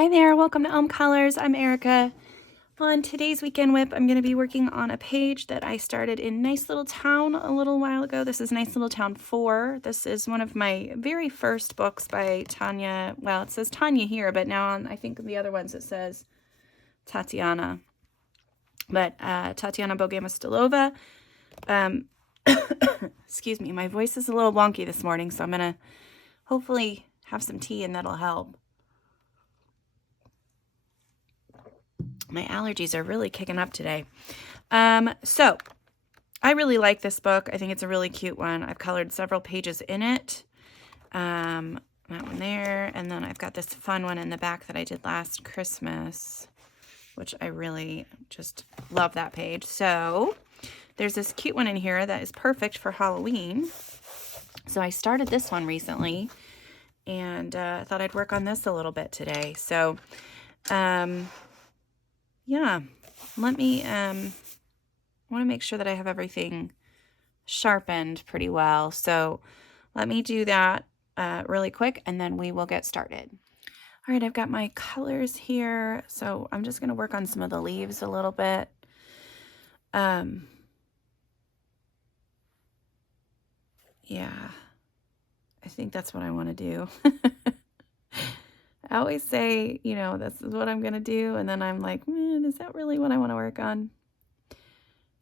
Hi there, welcome to Elm Colors. I'm Erica. On today's weekend WIP, I'm going to be working on a page that I started in Nice Little Town a little while ago. This is Nice Little Town 4. This is one of my very first books by Tanya. Well, it says Tanya here, but now on, I think, the other ones it says Tatiana. But Tatiana Bogema Stolova. Excuse me, my voice is a little wonky this morning, so I'm going to hopefully have some tea and that'll help. My allergies are really kicking up today. So I really like this book. I think it's a really cute one. I've colored several pages in it. That one there. And then I've got this fun one in the back that I did last Christmas, which I really just love that page. So there's this cute one in here that is perfect for Halloween. So I started this one recently and thought I'd work on this a little bit today. So, yeah, let me, I want to make sure that I have everything sharpened pretty well. So let me do that really quick and then we will get started. All right, I've got my colors here. So I'm just going to work on some of the leaves a little bit. Yeah, I think that's what I want to do. I always say, you know, this is what I'm going to do. And then I'm like, man, is that really what I want to work on?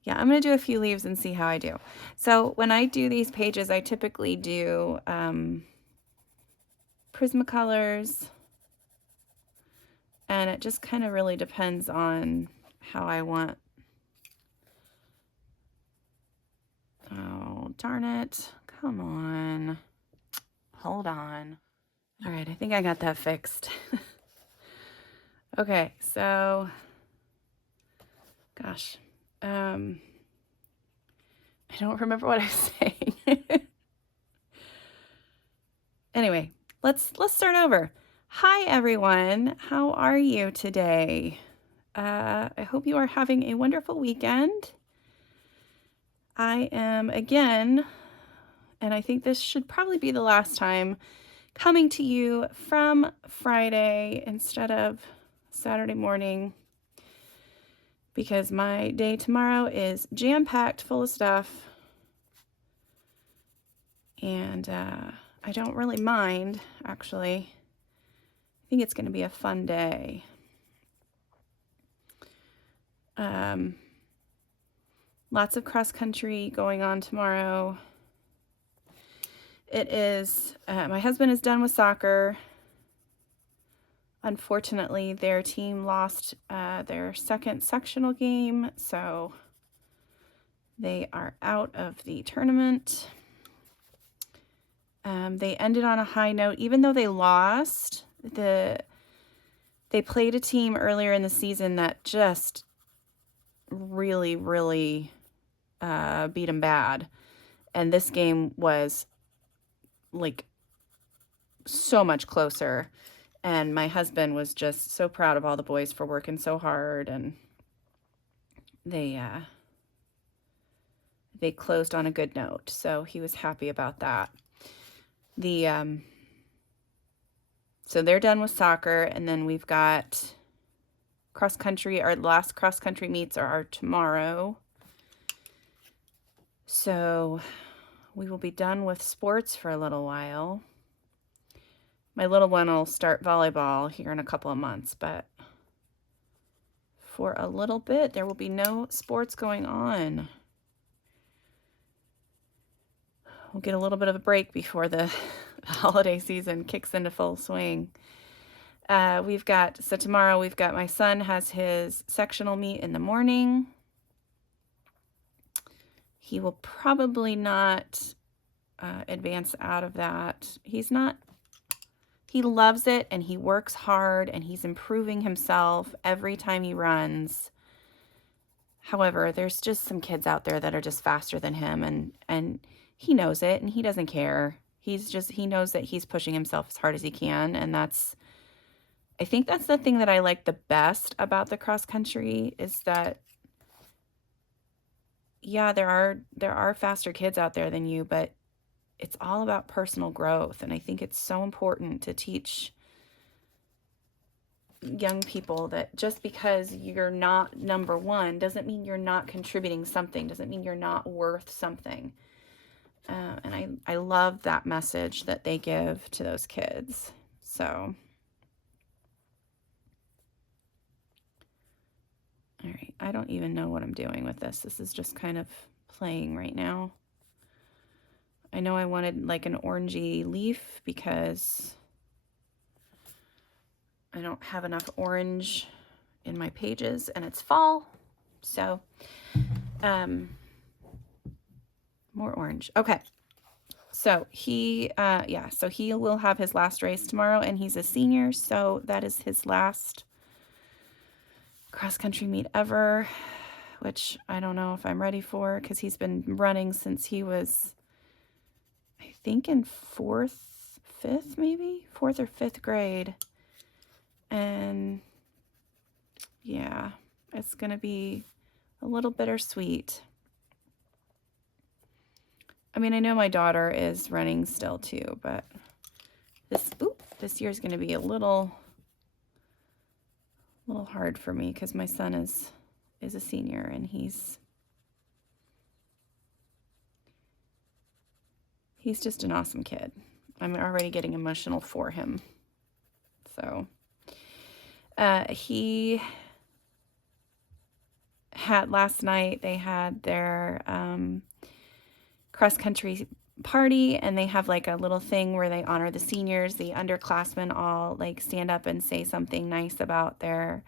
Yeah, I'm going to do a few leaves and see how I do. So when I do these pages, I typically do Prismacolors. And it just kind of really depends on how I want. Oh, darn it. Come on. Hold on. All right, I think I got that fixed. Okay, so, gosh, I don't remember what I was saying. Anyway, let's start over. Hi, everyone. How are you today? I hope you are having a wonderful weekend. I am, again, and I think this should probably be the last time, coming to you from Friday instead of Saturday morning because my day tomorrow is jam-packed full of stuff and I don't really mind, actually. I think it's going to be a fun day. Lots of cross-country going on tomorrow. It is, my husband is done with soccer. Unfortunately, their team lost their second sectional game, so they are out of the tournament. They ended on a high note, even though they lost. They played a team earlier in the season that just really, really beat them bad, and this game was like so much closer. And my husband was just so proud of all the boys for working so hard, and they closed on a good note. So he was happy about that. So they're done with soccer, and then we've got cross country. Our last cross country meets are tomorrow. So we will be done with sports for a little while. My little one will start volleyball here in a couple of months, but for a little bit, there will be no sports going on. We'll get a little bit of a break before the holiday season kicks into full swing. So tomorrow we've got my son has his sectional meet in the morning. He will probably not advance out of that. He loves it and he works hard and he's improving himself every time he runs. However, there's just some kids out there that are just faster than him, and he knows it and he doesn't care. He knows that he's pushing himself as hard as he can, and I think that's the thing that I like the best about the cross country is that, yeah, there are faster kids out there than you, but it's all about personal growth. And I think it's so important to teach young people that just because you're not number one doesn't mean you're not contributing something, doesn't mean you're not worth something. And I love that message that they give to those kids. So, all right, I don't even know what I'm doing with this. This is just kind of playing right now. I know I wanted like an orangey leaf because I don't have enough orange in my pages and it's fall. So, more orange. Okay. So he, so he will have his last race tomorrow and he's a senior. So that is his last cross-country meet ever, which I don't know if I'm ready for because he's been running since he was, I think in fourth or fifth grade. And yeah, it's going to be a little bittersweet. I mean, I know my daughter is running still too, but this year's going to be a little hard for me because my son is a senior and he's just an awesome kid. I'm already getting emotional for him. So he had last night, they had their cross-country party, and they have like a little thing where they honor the seniors. The underclassmen all like stand up and say something nice about the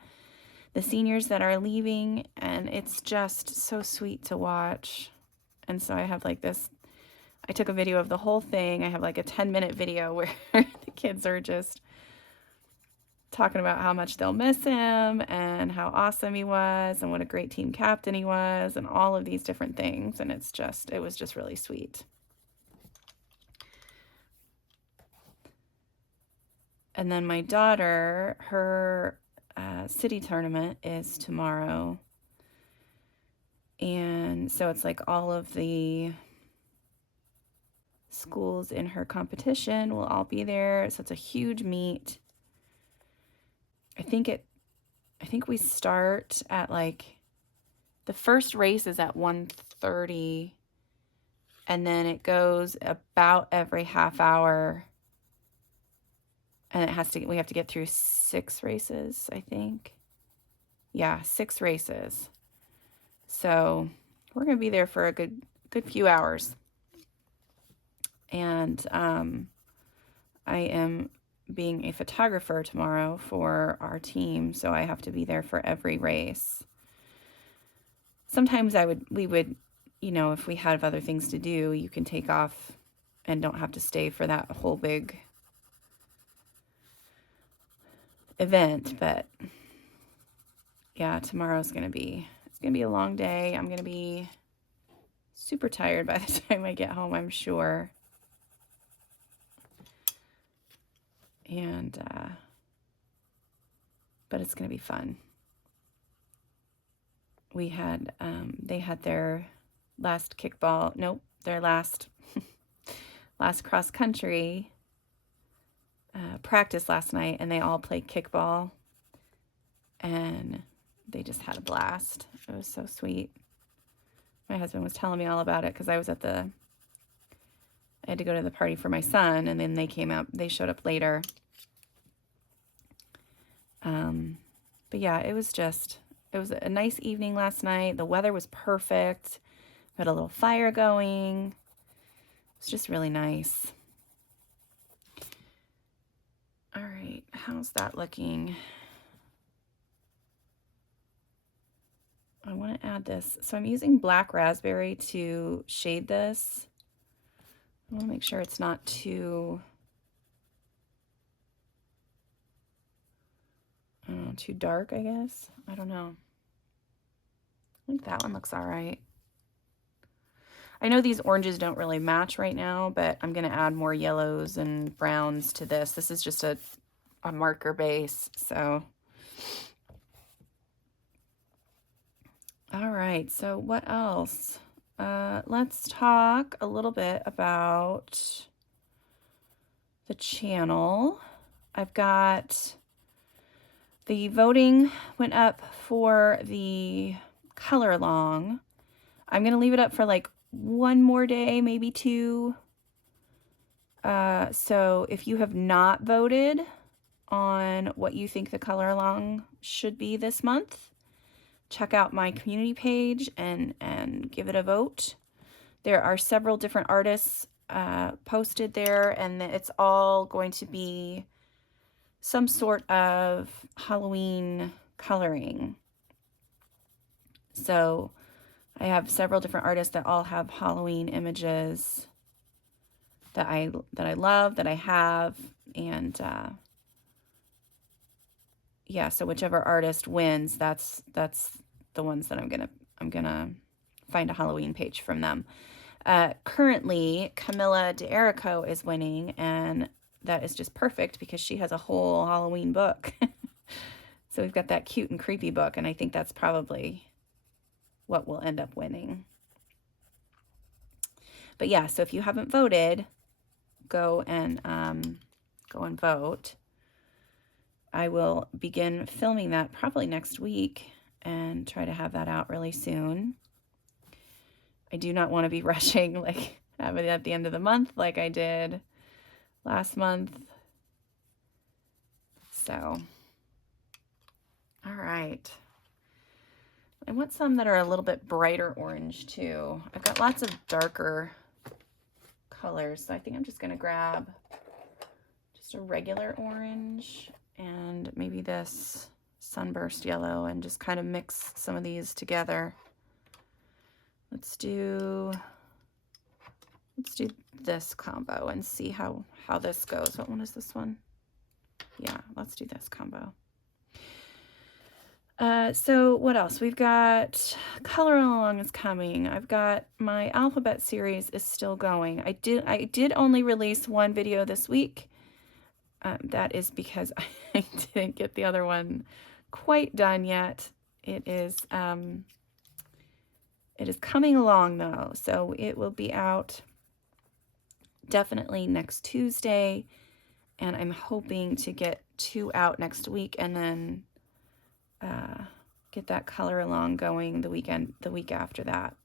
seniors that are leaving, and it's just so sweet to watch. And so I have like this, I took a video of the whole thing. I have like a 10-minute video where the kids are just talking about how much they'll miss him and how awesome he was and what a great team captain he was and all of these different things. And it was just really sweet. And then my daughter, her city tournament is tomorrow. And so it's like all of the schools in her competition will all be there. So it's a huge meet. I think we start at like, the first race is at 1:30, and then it goes about every half hour, and we have to get through 6 races, I think. Yeah, 6 races. So we're going to be there for a good few hours. And I am being a photographer tomorrow for our team, so I have to be there for every race. Sometimes we would, if we have other things to do, you can take off and don't have to stay for that whole big event. But yeah, tomorrow's going to be a long day. I'm going to be super tired by the time I get home, I'm sure. And, but it's going to be fun. They had their last last cross country practice last night, and they all played kickball, and they just had a blast. It was so sweet. My husband was telling me all about it because I had to go to the party for my son, and then they showed up later. But yeah, it was a nice evening last night. The weather was perfect. We had a little fire going. It's just really nice. All right, how's that looking? I want to add this. So I'm using black raspberry to shade this. I want to make sure it's not too dark, I guess. I don't know. I think that one looks all right. I know these oranges don't really match right now, but I'm going to add more yellows and browns to this. This is just a marker base, so. All right, so what else? Let's talk a little bit about the channel. I've got The voting went up for the color along. I'm going to leave it up for like one more day, maybe two. So if you have not voted on what you think the color along should be this month, check out my community page and give it a vote. There are several different artists posted there, and it's all going to be some sort of Halloween coloring. So I have several different artists that all have Halloween images that I love, that I have, and yeah, so whichever artist wins, that's the ones that I'm gonna find a Halloween page from them. Currently, Camilla DeErico is winning, and that is just perfect because she has a whole Halloween book. So we've got that cute and creepy book, and I think that's probably what will end up winning. But yeah, so if you haven't voted, go and vote. I will begin filming that probably next week and try to have that out really soon. I do not want to be rushing, like have it at the end of the month like I did last month. So, all right. I want some that are a little bit brighter orange too. I've got lots of darker colors, so I think I'm just going to grab just a regular orange and maybe this sunburst yellow and just kind of mix some of these together. Let's do this combo and see how this goes. What one is this one? Yeah, let's do this combo. So what else? We've got Color Along is coming. I've got my alphabet series is still going. I did only release one video this week. That is because I didn't get the other one quite done yet. It is coming along though, so it will be out definitely next Tuesday, and I'm hoping to get 2 out next week, and then get that Color Along going the week after that.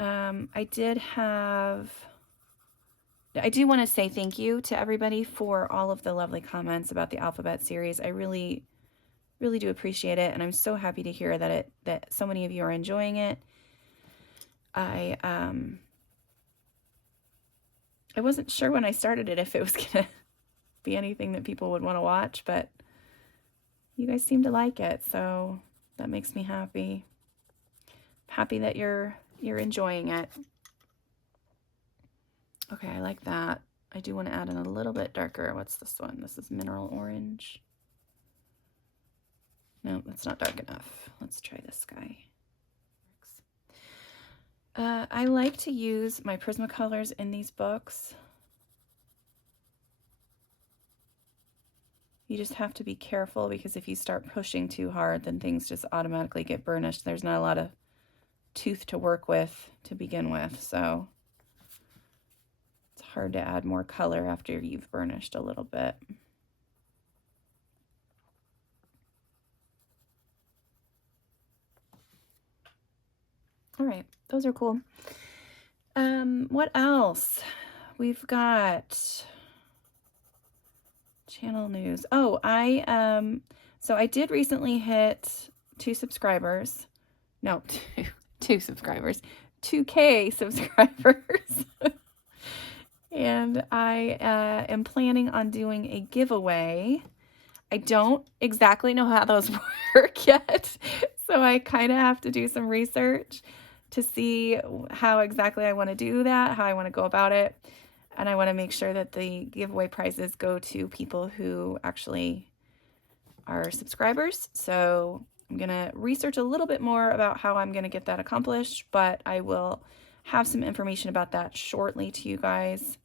I do want to say thank you to everybody for all of the lovely comments about the alphabet series. I really do appreciate it, and I'm so happy to hear that so many of you are enjoying it. I wasn't sure when I started it if it was gonna be anything that people would want to watch, but you guys seem to like it, so that makes me happy. Happy that you're enjoying it. Okay, I like that. I do want to add in a little bit darker. What's this one? This is Mineral Orange. No, that's not dark enough. Let's try this guy. I like to use my Prismacolors in these books. You just have to be careful, because if you start pushing too hard, then things just automatically get burnished. There's not a lot of tooth to work with to begin with, so it's hard to add more color after you've burnished a little bit. All right, those are cool. What else? We've got channel news. Oh, so I did recently hit 2 subscribers. No, 2 subscribers. 2K subscribers. And I am planning on doing a giveaway. I don't exactly know how those work yet, so I kind of have to do some research to see how exactly I want to do that, how I want to go about it. And I want to make sure that the giveaway prizes go to people who actually are subscribers. So I'm going to research a little bit more about how I'm going to get that accomplished, but I will have some information about that shortly to you guys.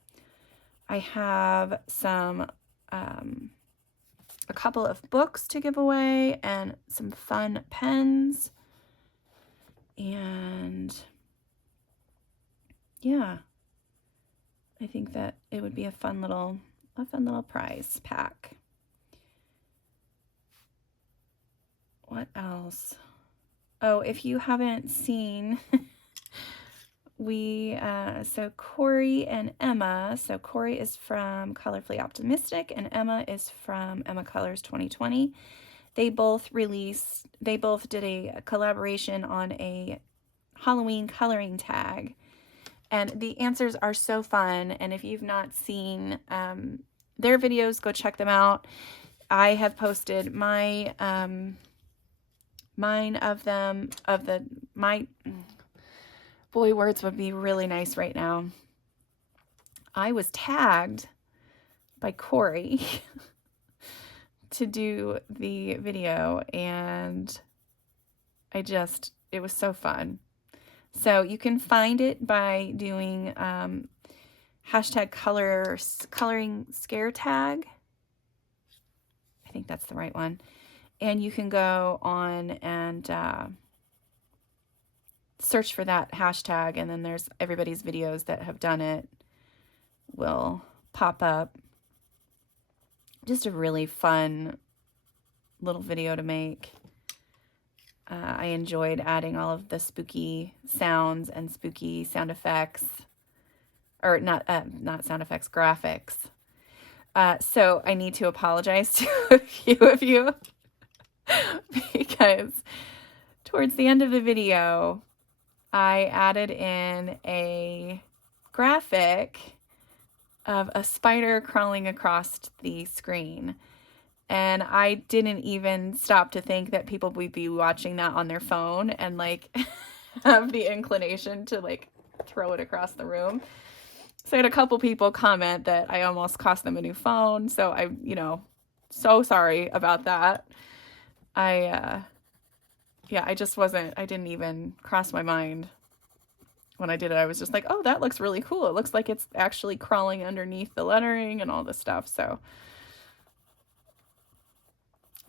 I have some, a couple of books to give away and some fun pens. And yeah, I think that it would be a fun little a fun little prize pack. What else? Oh, if you haven't seen, so Corey and Emma, so Corey is from Colorfully Optimistic and Emma is from Emma Colors 2020. They both did a collaboration on a Halloween coloring tag. And the answers are so fun. And if you've not seen their videos, go check them out. I have posted mine of them, boy, words would be really nice right now. I was tagged by Corey to do the video, and it was so fun. So you can find it by doing hashtag coloring scare tag. I think that's the right one. And you can go on and search for that hashtag, and then there's everybody's videos that have done it will pop up. Just a really fun little video to make. I enjoyed adding all of the spooky sounds and spooky sound effects, or not sound effects, graphics. So I need to apologize to a few of you because towards the end of the video, I added in a graphic of a spider crawling across the screen. And I didn't even stop to think that people would be watching that on their phone and like have the inclination to like throw it across the room. So I had a couple people comment that I almost cost them a new phone. So I, so sorry about that. I didn't even cross my mind when I did it. I was just like, oh, that looks really cool. It looks like it's actually crawling underneath the lettering and all this stuff. So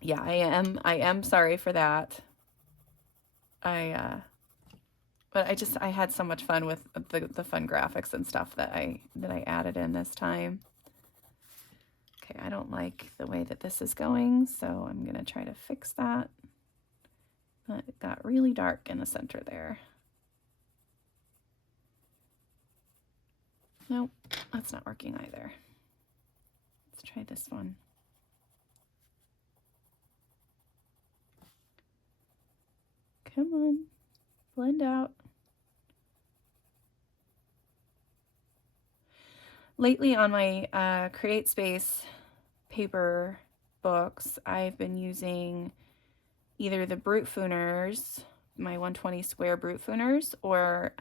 yeah, I am sorry for that. But I had so much fun with the fun graphics and stuff that I added in this time. Okay, I don't like the way that this is going, so I'm gonna try to fix that. It got really dark in the center there. Nope, that's not working either. Let's try this one. Come on, blend out. Lately on my Create Space paper books, I've been using either the Brute Fooners, my 120 square Brute Fooners, or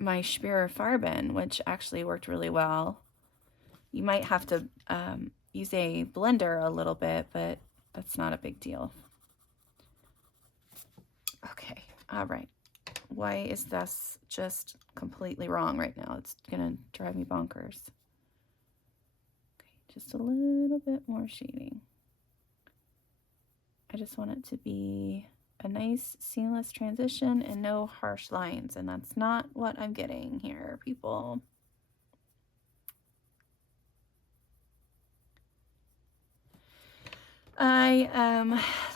my Speer Farben, which actually worked really well. You might have to use a blender a little bit, but that's not a big deal. Okay, all right. Why is this just completely wrong right now? It's gonna drive me bonkers. Okay, just a little bit more shading. I just want it to be a nice seamless transition and no harsh lines, and that's not what I'm getting here, people.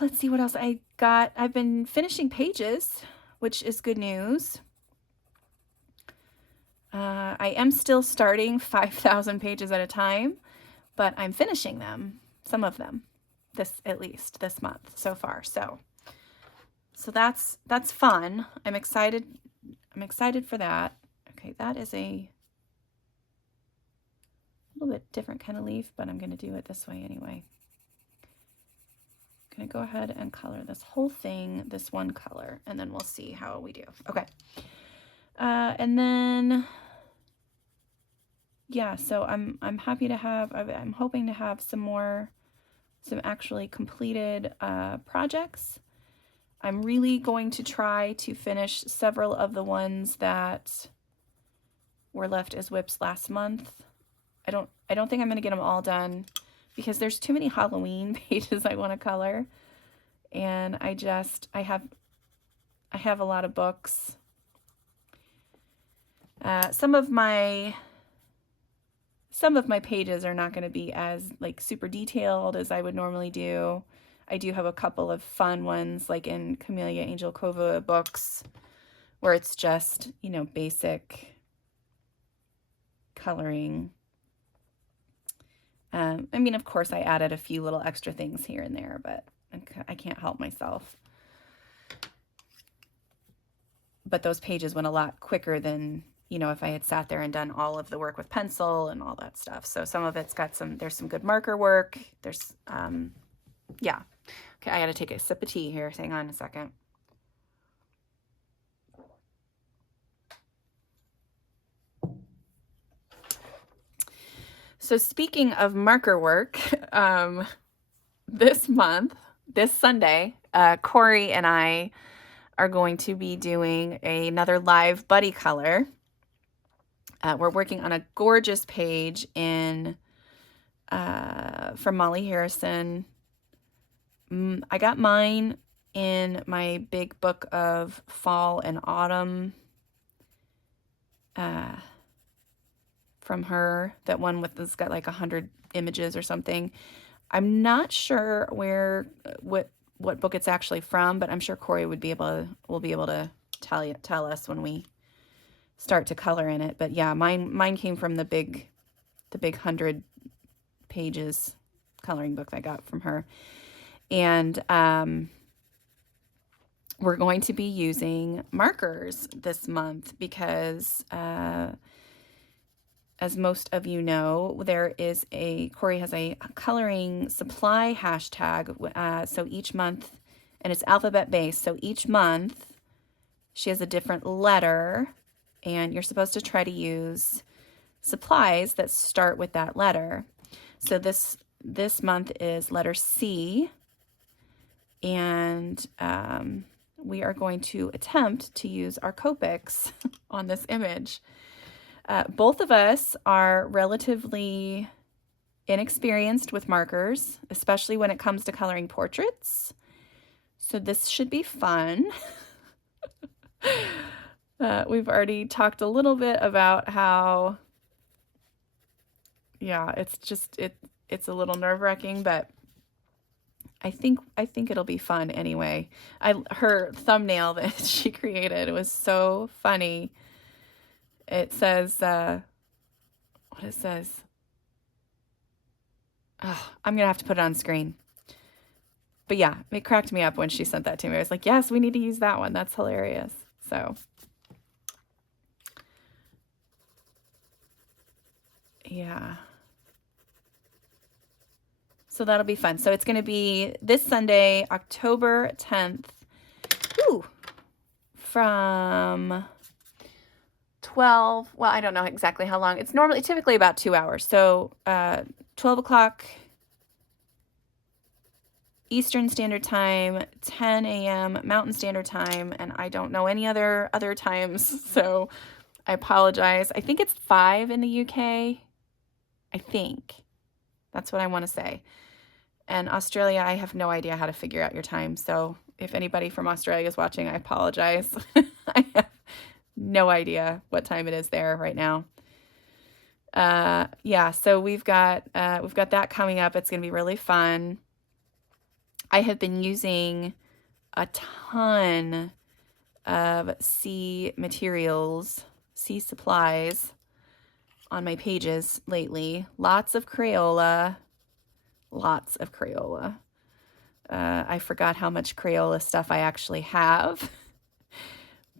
Let's see what else I got. I've been finishing pages, which is good news. I am still starting 5,000 pages at a time, but I'm finishing them, some of them, at least this month so far. So that's fun. I'm excited for that. Okay, that is a little bit different kind of leaf, but I'm going to do it this way anyway. I'm going to go ahead and color this whole thing this one color, and then we'll see how we do. Okay. And then, yeah, so I'm happy to have, I'm hoping to have some actually completed projects. I'm really going to try to finish several of the ones that were left as WIPs last month. I don't think I'm going to get them all done because there's too many Halloween pages I want to color. And I have a lot of books. Some of my some of my pages are not going to be as like super detailed as I would normally do. I do have a couple of fun ones like in Camellia Angel Kova books where it's just, you know, basic coloring. I mean, of course, I added a few little extra things here and there, but I can't help myself. But those pages went a lot quicker than, you know, if I had sat there and done all of the work with pencil and all that stuff. So some of it's got there's some good marker work. There's, yeah. Okay, I got to take a sip of tea here. Hang on a second. So speaking of marker work, this Sunday, Corey and I are going to be doing another live buddy color. We're working on a gorgeous page in from Molly Harrison. I got mine in my big book of fall and autumn from her. That one with it's got like 100 images or something. I'm not sure what book it's actually from, but I'm sure Corey will be able to tell us when we start to color in it. But yeah, mine came from the big 100 pages coloring book that I got from her. And we're going to be using markers this month because as most of you know, Corey has a coloring supply hashtag. So each month, and it's alphabet based. So each month she has a different letter, and you're supposed to try to use supplies that start with that letter. So this month is letter C, and we are going to attempt to use our Copics on this image. Both of us are relatively inexperienced with markers, especially when it comes to coloring portraits. So this should be fun. We've already talked a little bit about how, yeah, it's a little nerve-wracking, but I think it'll be fun anyway. Her thumbnail that she created was so funny. It says, what it says. Oh, I'm going to have to put it on screen. But yeah, it cracked me up when she sent that to me. I was like, yes, we need to use that one. That's hilarious. So, yeah. So that'll be fun. So it's going to be this Sunday, October 10th. Ooh, from 12, well, I don't know exactly how long. It's typically about 2 hours. So 12 o'clock Eastern Standard Time, 10 a.m. Mountain Standard Time, and I don't know any other times, so I apologize. I think it's 5 in the UK. I think. That's what I want to say. And Australia, I have no idea how to figure out your time. So if anybody from Australia is watching, I apologize. I have no idea what time it is there right now. Yeah, so we've got that coming up. It's going to be really fun. I have been using a ton of C materials, C supplies on my pages lately. Lots of Crayola. I forgot how much Crayola stuff I actually have.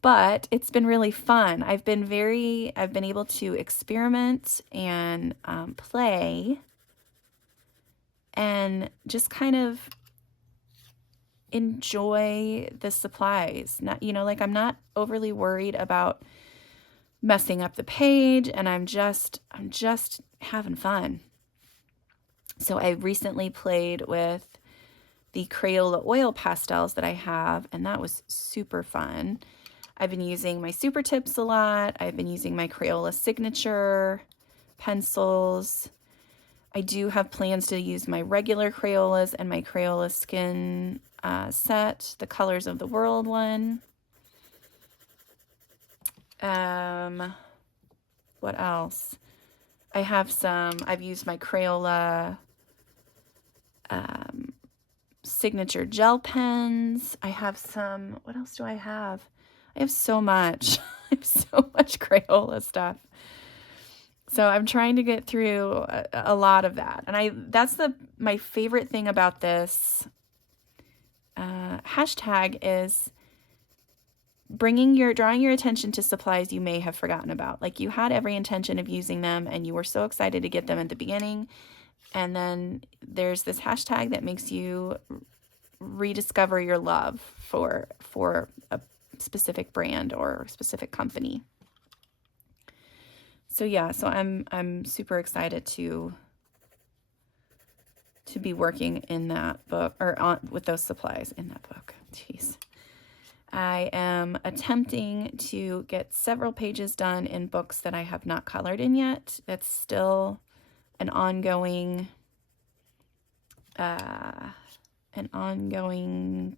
But it's been really fun. I've been able to experiment and play and just kind of enjoy the supplies. Not, like I'm not overly worried about messing up the page, and I'm just having fun. So I recently played with the Crayola oil pastels that I have, and that was super fun. I've been using my Super Tips a lot. I've been using my Crayola Signature pencils. I do have plans to use my regular Crayolas and my Crayola Skin set, the Colors of the World one. What else? I have some, I've used my Crayola signature gel pens. I have some, what else do I have? I have so much. I have so much Crayola stuff. So I'm trying to get through a lot of that. And that's my favorite thing about this hashtag is drawing your attention to supplies you may have forgotten about. Like you had every intention of using them and you were so excited to get them at the beginning. And then there's this hashtag that makes you rediscover your love for a specific brand or specific company. So yeah, so I'm super excited to be working in that book, or with those supplies in that book. Jeez. I am attempting to get several pages done in books that I have not colored in yet. That's still an ongoing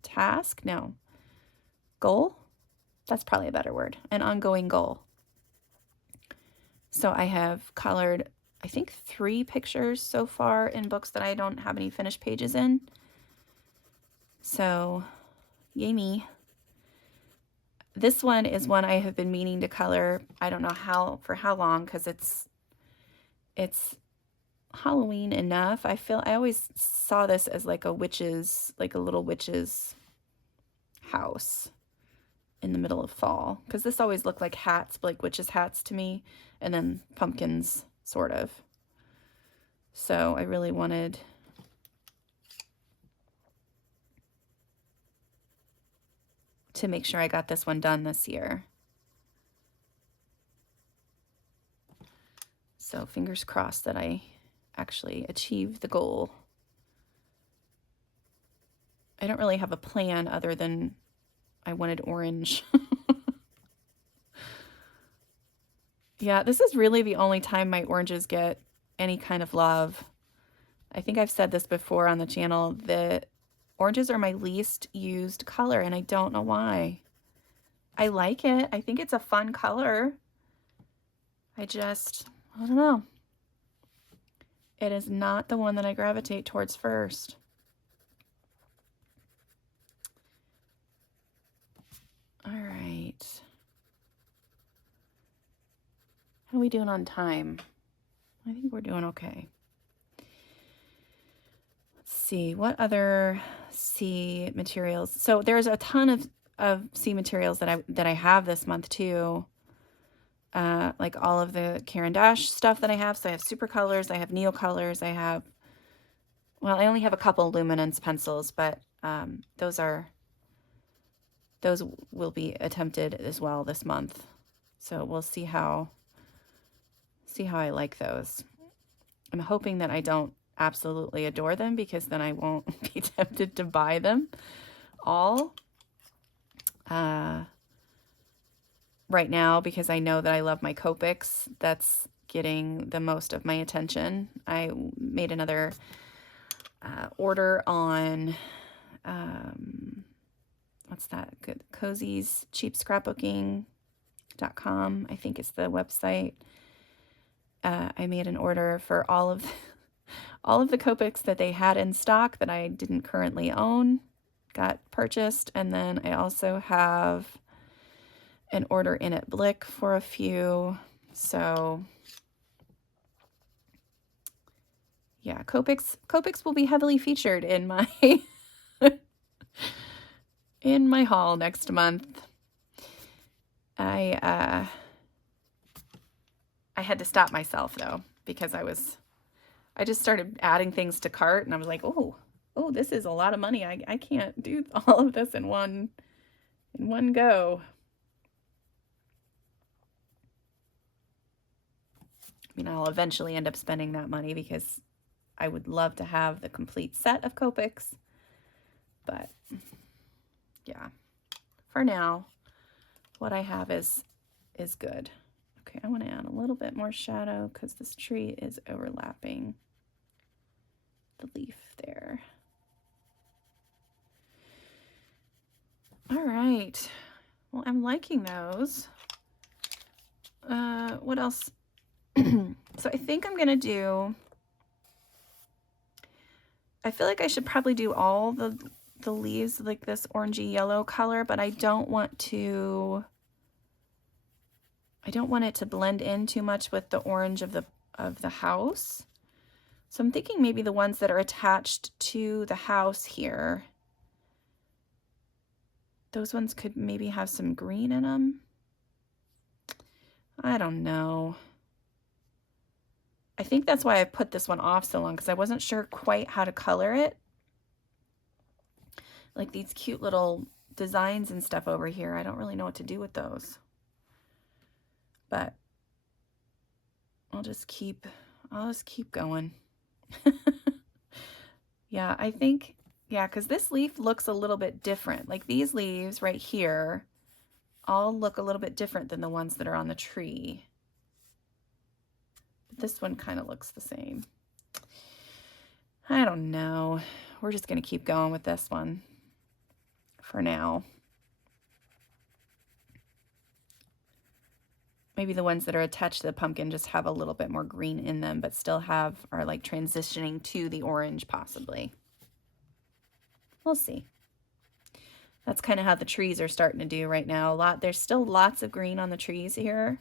task. No, goal. That's probably a better word. An ongoing goal. So I have colored, I think, 3 pictures so far in books that I don't have any finished pages in. So, yay me. This one is one I have been meaning to color. I don't know for how long, because it's Halloween enough. I always saw this as like a little witch's house in the middle of fall, because this always looked like hats, like witches' hats to me, and then pumpkins, sort of. So I really wanted to make sure I got this one done this year. So fingers crossed that I actually achieve the goal. I don't really have a plan other than I wanted orange. Yeah, this is really the only time my oranges get any kind of love. I think I've said this before on the channel, that oranges are my least used color, and I don't know why. I like it. I think it's a fun color. I don't know. It is not the one that I gravitate towards first. All right. How are we doing on time? I think we're doing okay. Let's see, what other C materials? So there's a ton of C materials that I have this month too. Like all of the Caran d'Ache stuff that I have. So I have super colors, I have neo colors, I only have a couple luminance pencils, but those will be attempted as well this month. So we'll see how I like those. I'm hoping that I don't absolutely adore them, because then I won't be tempted to buy them all right now, because I know that I love my Copics. That's getting the most of my attention. I made another order on what's that? Good, Cozy's Cheap Scrapbooking.com, I think it's the website. I made an order for all of the Copics that they had in stock that I didn't currently own, got purchased. And then I also have an order in at Blick for a few. So yeah, Copics will be heavily featured in my in my haul next month. I had to stop myself though, because I just started adding things to cart, and I was like, oh, this is a lot of money. I can't do all of this in one go. I mean, I'll eventually end up spending that money, because I would love to have the complete set of Copics. But yeah, for now, what I have is good. Okay, I want to add a little bit more shadow, because this tree is overlapping the leaf there. All right. Well, I'm liking those. What else So I think I'm going to do, I feel like I should probably do all the leaves like this orangey yellow color, but I don't want it to blend in too much with the orange of the house. So I'm thinking maybe the ones that are attached to the house here, those ones could maybe have some green in them. I don't know. I think that's why I put this one off so long, because I wasn't sure quite how to color it. Like these cute little designs and stuff over here, I don't really know what to do with those. But I'll just keep going. Yeah, I think, yeah, because this leaf looks a little bit different. Like these leaves right here all look a little bit different than the ones that are on the tree. But this one kind of looks the same. I don't know. We're just going to keep going with this one for now. Maybe the ones that are attached to the pumpkin just have a little bit more green in them, but still are like transitioning to the orange possibly. We'll see. That's kind of how the trees are starting to do right now. There's still lots of green on the trees here.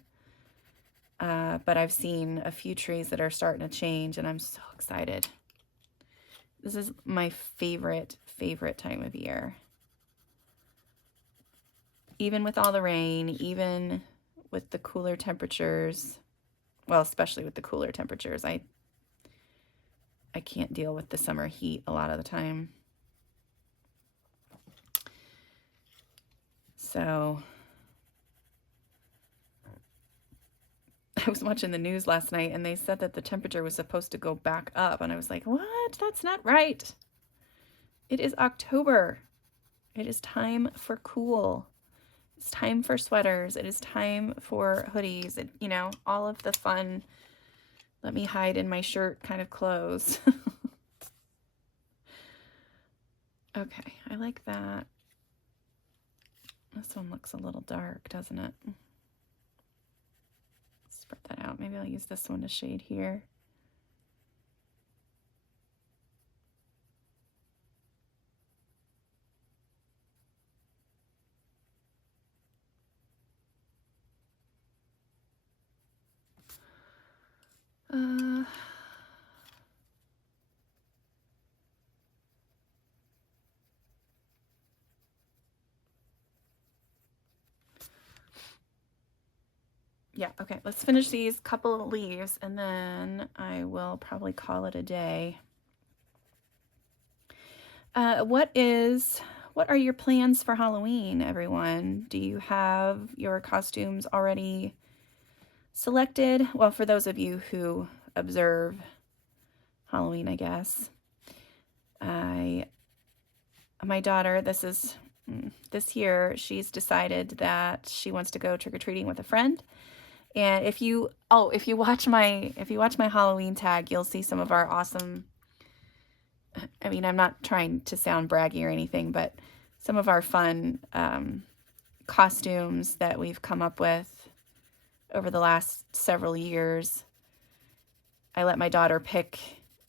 But I've seen a few trees that are starting to change, and I'm so excited. This is my favorite time of year. Even with all the rain, even with the cooler temperatures, well, especially with the cooler temperatures, I can't deal with the summer heat a lot of the time. So I was watching the news last night, and they said that the temperature was supposed to go back up, and I was like, what? That's not right. It is October. It is time for cool. It's time for sweaters. It is time for hoodies. You know, all of the fun, let me hide in my shirt kind of clothes. Okay, I like that. This one looks a little dark, doesn't it? Spread that out. Maybe I'll use this one to shade here. Yeah, okay, let's finish these couple of leaves, and then I will probably call it a day. What are your plans for Halloween, everyone? Do you have your costumes already selected? Well, for those of you who observe Halloween, I guess. My daughter, this year, she's decided that she wants to go trick-or-treating with a friend. And if you watch my Halloween tag, you'll see some of our awesome, I mean, I'm not trying to sound braggy or anything, but some of our fun costumes that we've come up with over the last several years. I let my daughter pick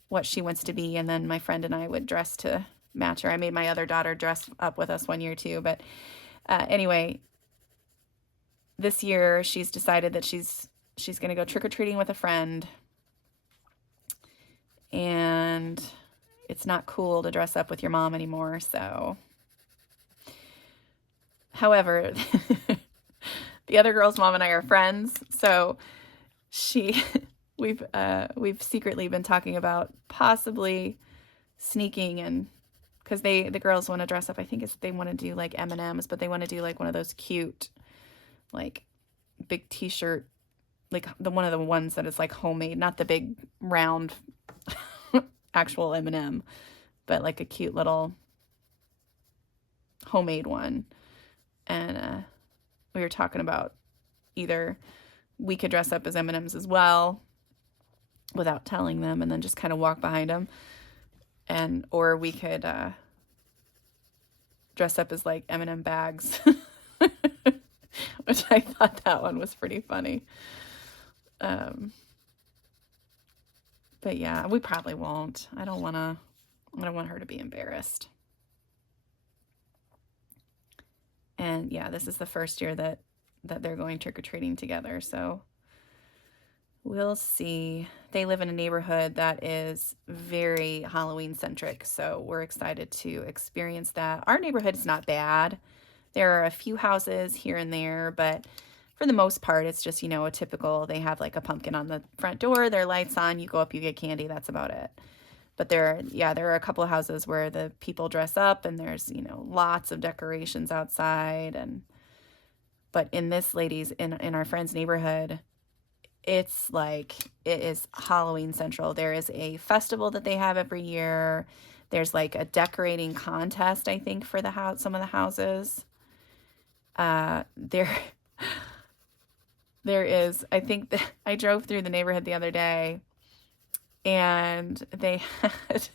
what she wants to be, and then my friend and I would dress to match her. I made my other daughter dress up with us one year too, but anyway, this year she's decided that she's going to go trick-or-treating with a friend, and it's not cool to dress up with your mom anymore. So, however, the other girl's mom and I are friends, so we've secretly been talking about possibly sneaking, and because the girls want to dress up, I think they want to do like M&Ms, but they want to do like one of those cute, like big t-shirt, like one of the ones that is like homemade, not the big round actual M&M, but like a cute little homemade one. And we were talking about either we could dress up as M&Ms as well without telling them, and then just kind of walk behind them, or we could dress up as like M&M bags. Which I thought that one was pretty funny. But yeah, we probably won't. I don't want her to be embarrassed. And yeah, this is the first year that they're going trick-or-treating together, so we'll see. They live in a neighborhood that is very Halloween-centric, so we're excited to experience that. Our neighborhood is not bad. There are a few houses here and there, but for the most part, it's just, you know, a typical, they have like a pumpkin on the front door, their lights on, you go up, you get candy, that's about it. But there are a couple of houses where the people dress up and there's, you know, lots of decorations outside. But in this lady's, in our friend's neighborhood, it's like, it is Halloween central. There is a festival that they have every year. There's like a decorating contest, I think, for the house, some of the houses. There is, I think that I drove through the neighborhood the other day and they had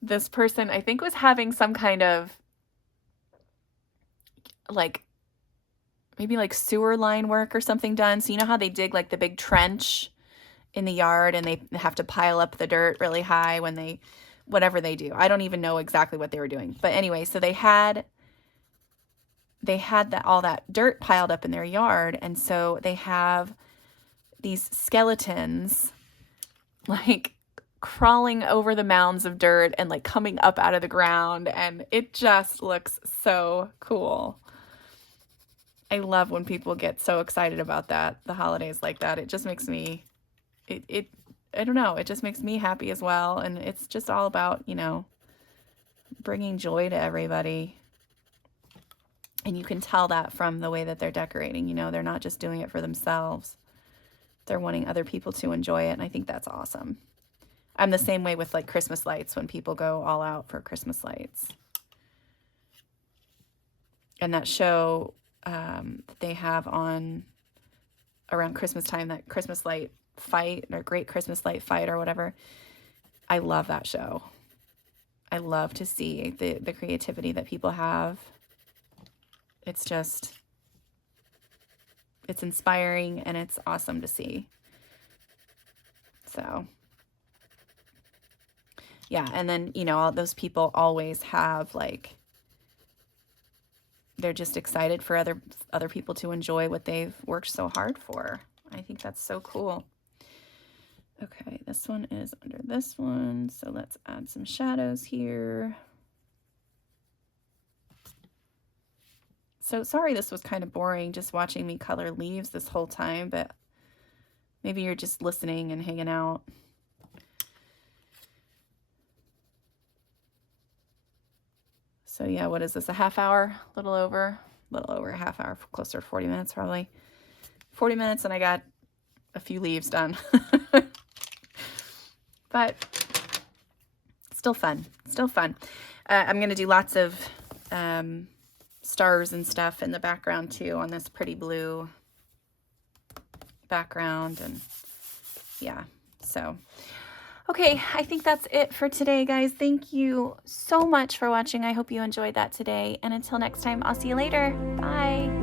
this person, I think, was having some kind of like, maybe like sewer line work or something done. So you know how they dig like the big trench in the yard and they have to pile up the dirt really high when they, whatever they do. I don't even know exactly what they were doing. But anyway, so they had all that dirt piled up in their yard, and so they have these skeletons like crawling over the mounds of dirt and like coming up out of the ground, and it just looks so cool. I love when people get so excited about that, the holidays like that. It just makes me, I don't know, it just makes me happy as well, and it's just all about, you know, bringing joy to everybody. And you can tell that from the way that they're decorating. You know, they're not just doing it for themselves. They're wanting other people to enjoy it, and I think that's awesome. I'm the same way with like Christmas lights, when people go all out for Christmas lights. And that show that they have on around Christmas time, that Christmas light fight, or Great Christmas Light Fight or whatever, I love that show. I love to see the creativity that people have. It's just, it's inspiring and it's awesome to see. So, yeah. And then, you know, all those people always have like, they're just excited for other people to enjoy what they've worked so hard for. I think that's so cool. Okay, this one is under this one. So let's add some shadows here. So sorry this was kind of boring, just watching me color leaves this whole time, but maybe you're just listening and hanging out. So yeah, what is this, a half hour? A little over a half hour, closer to 40 minutes probably. 40 minutes and I got a few leaves done. But still fun, still fun. I'm going to do lots of stars and stuff in the background too on this pretty blue background. And yeah, so okay, I think that's it for today, guys. Thank you so much for watching. I hope you enjoyed that today, and until next time, I'll see you later. Bye.